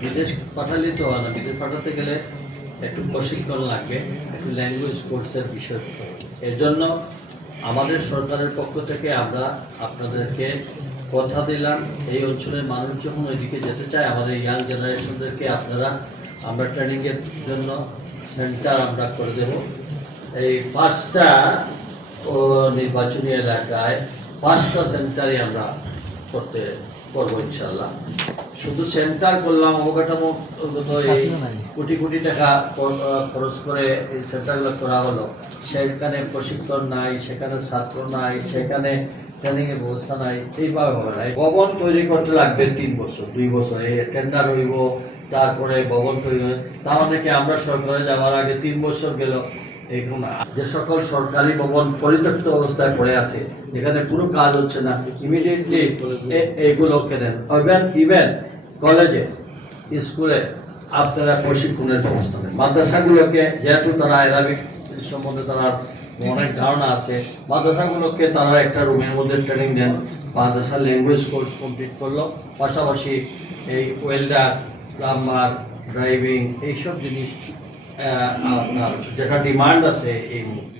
বিদেশ পাঠালে তো হয় না, বিদেশ পাঠাতে গেলে একটু প্রশিক্ষণ লাগবে, একটু ল্যাঙ্গুয়েজ কোর্সের বিষয়। এর জন্য আমাদের সরকারের পক্ষ থেকে আমরা আপনাদেরকে কথা দিলাম, এই অঞ্চলের মানুষ যখন ওইদিকে যেতে চায়, আমাদের ইয়াং জেনারেশনদেরকে আমরা ট্রেনিংয়ের জন্য সেন্টার আমরা করে দেব। এই 5টা নির্বাচনী এলাকায় 5টা সেন্টারই আমরা করবো ইনশাল্লাহ। শুধু সেন্টার করলাম, অবকাঠামো কোটি কোটি টাকা খরচ করে এই সেন্টারগুলো করা হলো, সেখানে প্রশিক্ষণ নাই, সেখানে ছাত্র নাই, সেখানে ট্রেনিং এর ব্যবস্থা নাই, এইভাবে হবে না। ভবন তৈরি করতে লাগবে 3 বছর 2 বছর, এই টেন্ডার হইব, তারপরে ভবন তৈরি হবে। তা অনেকে আমরা সরকারে যাওয়ার আগে 3 বছর গেল। এখন যে সকল সরকারি ভবন পরিত্যক্ত অবস্থায় পড়ে আছে, এখানে পুরো কাজ হচ্ছে না, ইমিডিয়েটলি এইগুলোকে দেন। ইভেন কলেজে, স্কুলে আপনারা প্রশিক্ষণের ব্যবস্থা নেন। মাদ্রাসাগুলোকে, যেহেতু তারা অ্যারাবিক সম্বন্ধে তারা অনেক ধারণা আছে, মাদ্রাসাগুলোকে তারা একটা রুমের মধ্যে ট্রেনিং দেন, মাদ্রাসা ল্যাঙ্গুয়েজ কোর্স কমপ্লিট করলো, পাশাপাশি এই ওয়েল্ডার, প্লাম্বার, ড্রাইভিং, এইসব জিনিস আপনার যেটা ডিমান্ড আছে এই মুহূর্তে